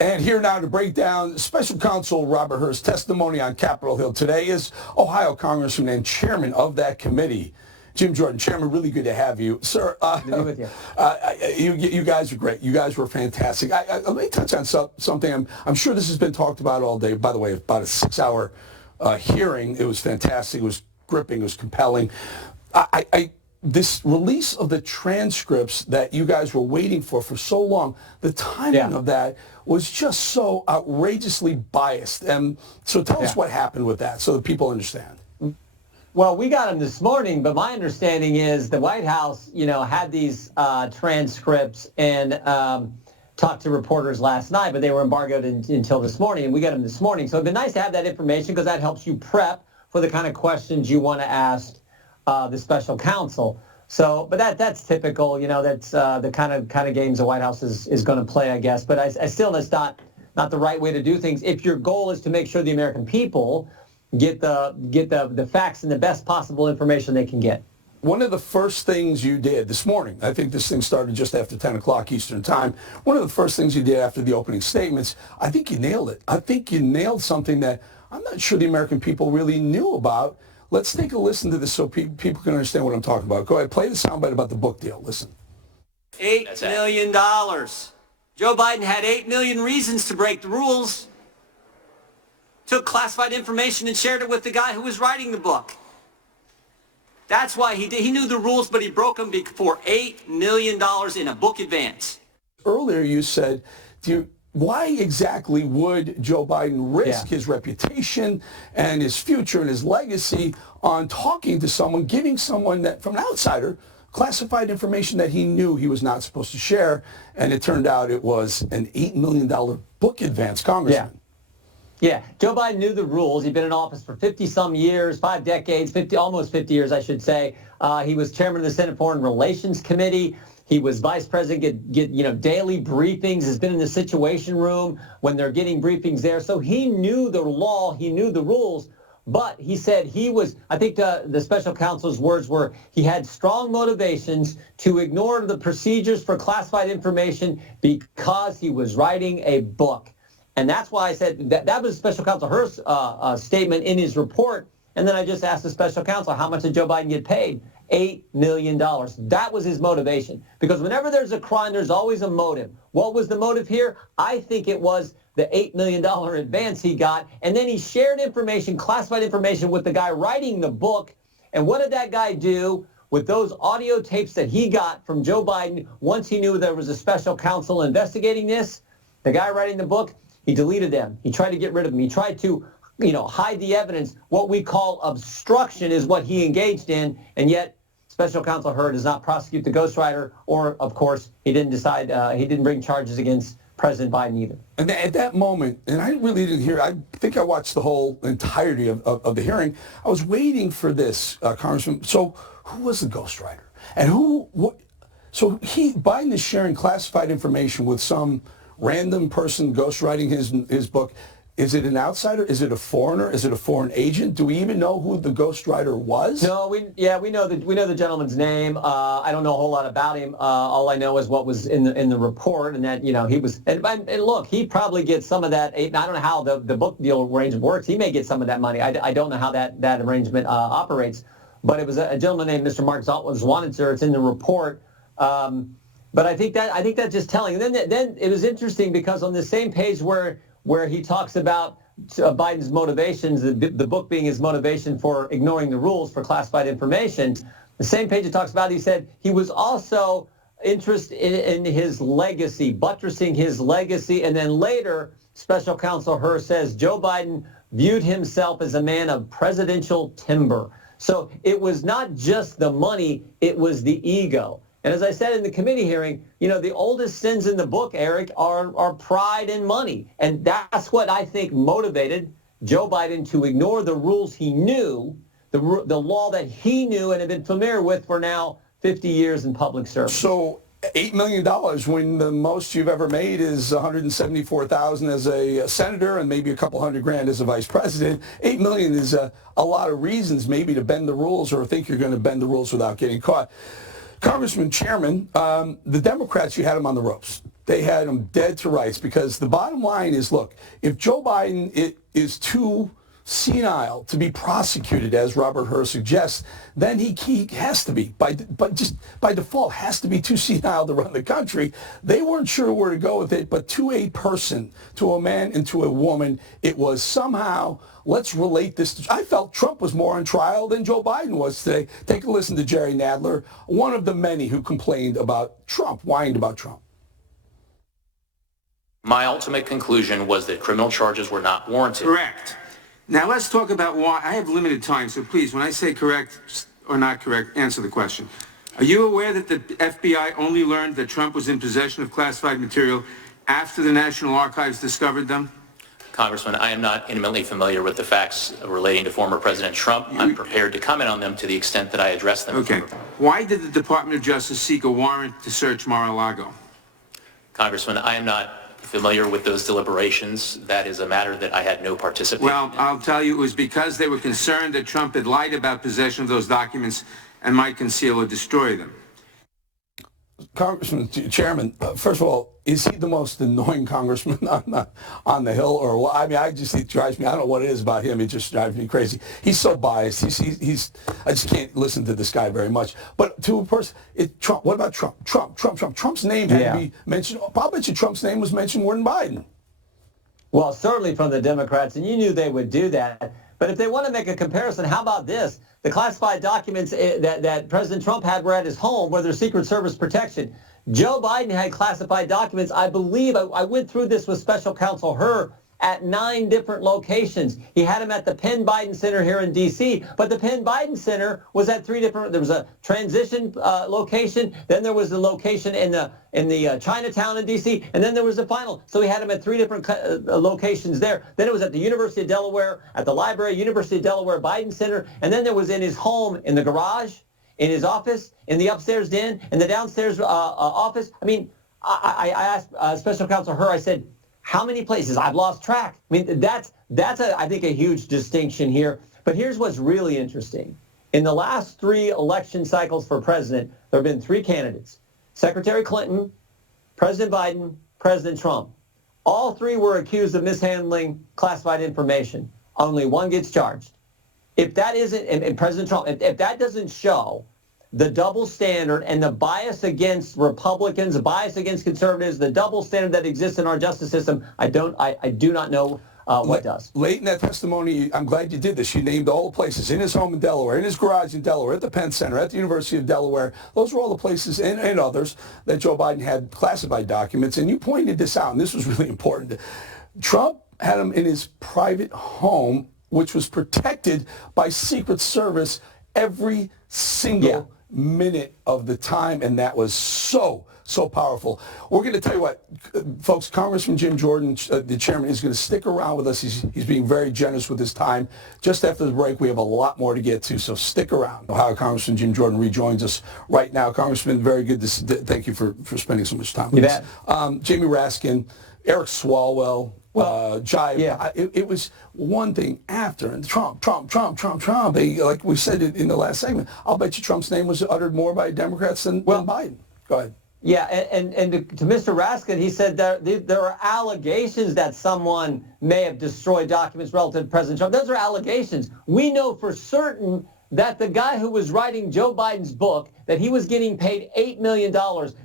And here now to break down Special Counsel Robert Hur's testimony on Capitol Hill today is Ohio Congressman and Chairman of that committee, Jim Jordan. Chairman, really good to have you. Sir, good to be with you. You guys are great. You guys were fantastic. Let me touch on something. I'm sure this has been talked about all day. By the way, about a 6-hour hearing. It was fantastic. It was gripping. It was compelling. This release of the transcripts that you guys were waiting for so long, the timing of that was just so outrageously biased. And so tell us what happened with that so that people understand. Well, we got them this morning, but my understanding is the White House, had these transcripts and talked to reporters last night, but they were embargoed until this morning, and we got them this morning. So it'd be nice to have that information because that helps you prep for the kind of questions you want to ask the special counsel. So, but that's typical, that's the kind of games the White House is going to play, I guess. But I still, that's not the right way to do things. If your goal is to make sure the American people get the facts and the best possible information they can get. One of the first things you did this morning, I think this thing started just after 10 o'clock Eastern time. One of the first things you did after the opening statements, I think you nailed it. I think you nailed something that I'm not sure the American people really knew about. Let's take a listen to this so people can understand what I'm talking about. Go ahead, play the soundbite about the book deal. Listen. $8 million. Joe Biden had 8 million reasons to break the rules. Took classified information and shared it with the guy who was writing the book. That's why he did. He knew the rules, but he broke them for $8 million in a book advance. Earlier you said, why exactly would Joe Biden risk his reputation and his future and his legacy on talking to someone, giving someone that, from an outsider, classified information that he knew he was not supposed to share? And it turned out it was an $8 million book advance, Congressman. Yeah, Joe Biden knew the rules. He'd been in office for 50-some years, 5 decades, almost 50 years, I should say. He was chairman of the Senate Foreign Relations Committee. He was vice president, get daily briefings, has been in the Situation Room when they're getting briefings there. So he knew the law, he knew the rules, but he said I think the special counsel's words were, he had strong motivations to ignore the procedures for classified information because he was writing a book. And that's why I said that was Special Counsel Hur's statement in his report. And then I just asked the special counsel, how much did Joe Biden get paid? $8 million. That was his motivation. Because whenever there's a crime, there's always a motive. What was the motive here? I think it was the $8 million advance he got. And then he shared information, classified information, with the guy writing the book. And what did that guy do with those audio tapes that he got from Joe Biden once he knew there was a special counsel investigating this? The guy writing the book, he deleted them. He tried to get rid of them. He tried to hide the evidence. What we call obstruction is what he engaged in, and yet Special Counsel Hur does not prosecute the ghostwriter, or, of course, he didn't he didn't bring charges against President Biden either. And at that moment, and I really didn't hear, I think I watched the whole entirety of the hearing. I was waiting for this, Congressman. So who was the ghostwriter? And so Biden is sharing classified information with some random person ghostwriting his book. Is it an outsider? Is it a foreigner? Is it a foreign agent? Do we even know who the ghostwriter was? No, we know the gentleman's name. I don't know a whole lot about him. All I know is what was in the report, and that he was. And look, he probably gets some of that. I don't know how the book deal arrangement works. He may get some of that money. I don't know how that arrangement operates. But it was a gentleman named Mr. Mark Zwanitzer. It's in the report. But I think that's just telling. And then it was interesting because on the same page where he talks about Biden's motivations, the book being his motivation for ignoring the rules for classified information, the same page it talks about, he said he was also interested in his legacy, buttressing his legacy. And then later, Special Counsel Hur says Joe Biden viewed himself as a man of presidential timber. So it was not just the money, it was the ego. And as I said in the committee hearing, the oldest sins in the book, Eric, are pride and money. And that's what I think motivated Joe Biden to ignore the rules he knew, the law that he knew and had been familiar with for now 50 years in public service. So $8 million when the most you've ever made is $174,000 as a senator and maybe a couple $100,000 as a vice president. $8 million is a lot of reasons maybe to bend the rules or think you're going to bend the rules without getting caught. Congressman, Chairman, the Democrats, you had them on the ropes. they had him dead to rights, because the bottom line is, look, if Joe Biden is too senile to be prosecuted, as Robert Hur suggests, then he has to be, but just by default, has to be too senile to run the country. They weren't sure where to go with it, but to a person, to a man and to a woman, it was somehow, let's relate this to, I felt Trump was more on trial than Joe Biden was today. Take a listen to Jerry Nadler, one of the many who complained about Trump, whined about Trump. My ultimate conclusion was that criminal charges were not warranted. Correct. Now let's talk about why. I have limited time, so please, when I say correct or not correct, answer the question. Are you aware that the FBI only learned that Trump was in possession of classified material after the National Archives discovered them? Congressman, I am not intimately familiar with the facts relating to former President Trump. I'm prepared to comment on them to the extent that I address them. Okay. Why did the Department of Justice seek a warrant to search Mar-a-Lago? Congressman, I am not familiar with those deliberations. That is a matter that I had no participation in. Well, I'll tell you, it was because they were concerned that Trump had lied about possession of those documents and might conceal or destroy them. Congressman, Chairman, first of all, is he the most annoying congressman on the Hill? Or what? I mean, he drives me, I don't know what it is about him. It just drives me crazy. He's so biased. I just can't listen to this guy very much. But to a person, Trump, what about Trump? Trump's name had to be mentioned. I'll bet you Trump's name was mentioned more than Biden. Well, certainly from the Democrats, and you knew they would do that. But if they want to make a comparison, how about this? The classified documents that President Trump had were at his home, where there's Secret Service protection. Joe Biden had classified documents. I believe I went through this with Special Counsel Hur at 9 different locations. He had them at the Penn Biden Center here in D.C., but the Penn Biden Center was at 3 different. There was a transition location, then there was the location in the Chinatown in D.C., and then there was the final. So he had them at 3 different locations there. Then it was at the University of Delaware, at the library, University of Delaware Biden Center, and then there was in his home, in the garage, in his office, in the upstairs den, in the downstairs office. I mean, I asked Special Counsel Hur, I said, how many places? I've lost track. I mean, that's I think, a huge distinction here. But here's what's really interesting. In the last 3 election cycles for president, there have been 3 candidates: Secretary Clinton, President Biden, President Trump. All 3 were accused of mishandling classified information. Only one gets charged. If that isn't, and President Trump, if that doesn't show the double standard and the bias against Republicans, the bias against conservatives, the double standard that exists in our justice system, I do not know what does. Late in that testimony, I'm glad you did this. You named all the places: in his home in Delaware, in his garage in Delaware, at the Penn Center, at the University of Delaware. Those were all the places, and others, that Joe Biden had classified documents. And you pointed this out, and this was really important. Trump had them in his private home, which was protected by Secret Service every single minute of the time, and that was so powerful. We're going to tell you what, folks, Congressman Jim Jordan, the chairman, is going to stick around with us. He's being very generous with his time. Just after the break, we have a lot more to get to, so stick around. Ohio Congressman Jim Jordan rejoins us right now. Congressman, very good to thank you for spending so much time with us. Jamie Raskin, Eric Swalwell, Jive. It was one thing after, and Trump. They, like we said in the last segment, I'll bet you Trump's name was uttered more by Democrats than Biden. Go ahead. Yeah, and to Mr. Raskin, he said there are allegations that someone may have destroyed documents relative to President Trump. Those are allegations. We know for certain that the guy who was writing Joe Biden's book, that he was getting paid $8 million,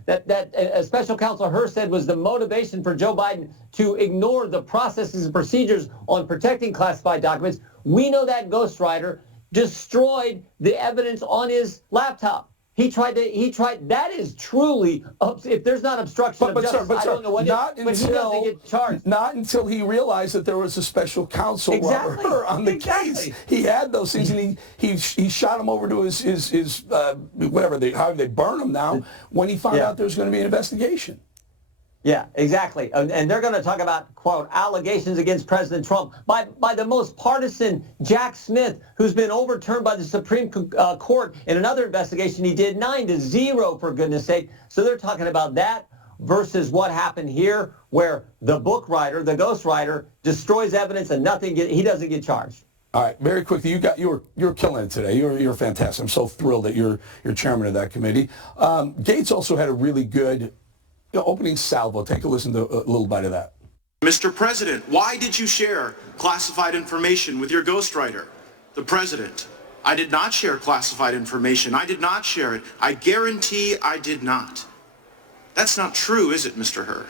that Special Counsel Hur said was the motivation for Joe Biden to ignore the processes and procedures on protecting classified documents. We know that ghostwriter destroyed the evidence on his laptop. He tried, that is truly, if there's not obstruction of justice, I don't know what not is, but he doesn't get charged. Not until he realized that there was a special counsel, Robert Hur, on the case. He had those things, and he shot him over to his whatever, however they burn him now, when he found out there was going to be an investigation. Yeah, exactly. And they're going to talk about, quote, allegations against President Trump by the most partisan Jack Smith, who's been overturned by the Supreme Court in another investigation he did, 9-0, for goodness sake. So they're talking about that versus what happened here, where the book writer, the ghostwriter, destroys evidence and he doesn't get charged. All right, very quickly, you're killing it today. You're fantastic. I'm so thrilled that you're chairman of that committee. Gates also had a really good opening salvo. Take a listen to a little bit of that. Mr. President, why did you share classified information with your ghostwriter? The President, I did not share classified information. I did not share it. I guarantee I did not. That's not true, is it, Mr. Hur?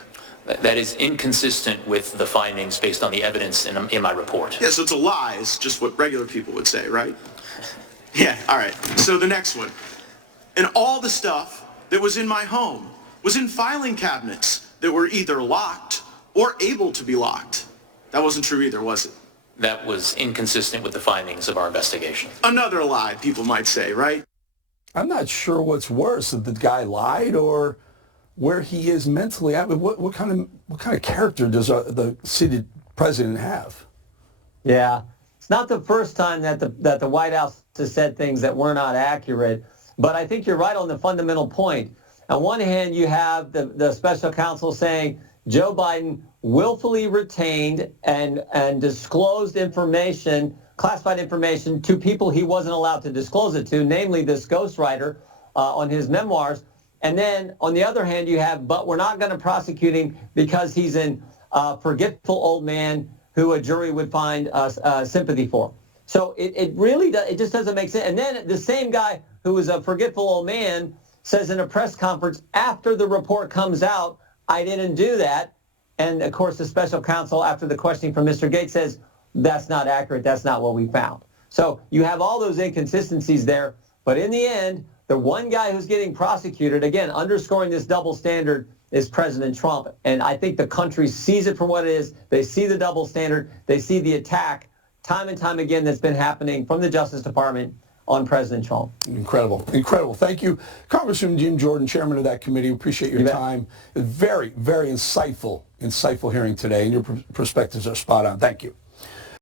That is inconsistent with the findings based on the evidence in my report. Yeah, so it's a lie. It's just what regular people would say, right? Yeah, all right. So the next one. And all the stuff that was in my home was in filing cabinets that were either locked or able to be locked. That wasn't true either, was it? That was inconsistent with the findings of our investigation. Another lie, people might say, right? I'm not sure what's worse, that the guy lied or where he is mentally. I mean, what kind of character does the seated president have? Yeah, it's not the first time that the White House has said things that were not accurate, but I think you're right on the fundamental point. On one hand, you have the special counsel saying Joe Biden willfully retained and disclosed information, classified information, to people he wasn't allowed to disclose it to, namely this ghostwriter on his memoirs. And then, on the other hand, you have, but we're not going to prosecute him because he's a forgetful old man who a jury would find sympathy for. So it really does, it just doesn't make sense. And then the same guy who is a forgetful old man says in a press conference after the report comes out, I didn't do that. And, of course, the special counsel, after the questioning from Mr. Gates, says, that's not accurate. That's not what we found. So you have all those inconsistencies there. But in the end, the one guy who's getting prosecuted, again, underscoring this double standard, is President Trump. And I think the country sees it for what it is. They see the double standard. They see the attack time and time again that's been happening from the Justice Department on President Trump. Incredible. Incredible. Thank you, Congressman Jim Jordan, chairman of that committee. Appreciate your time. Very, very insightful hearing today, and your perspectives are spot on. Thank you.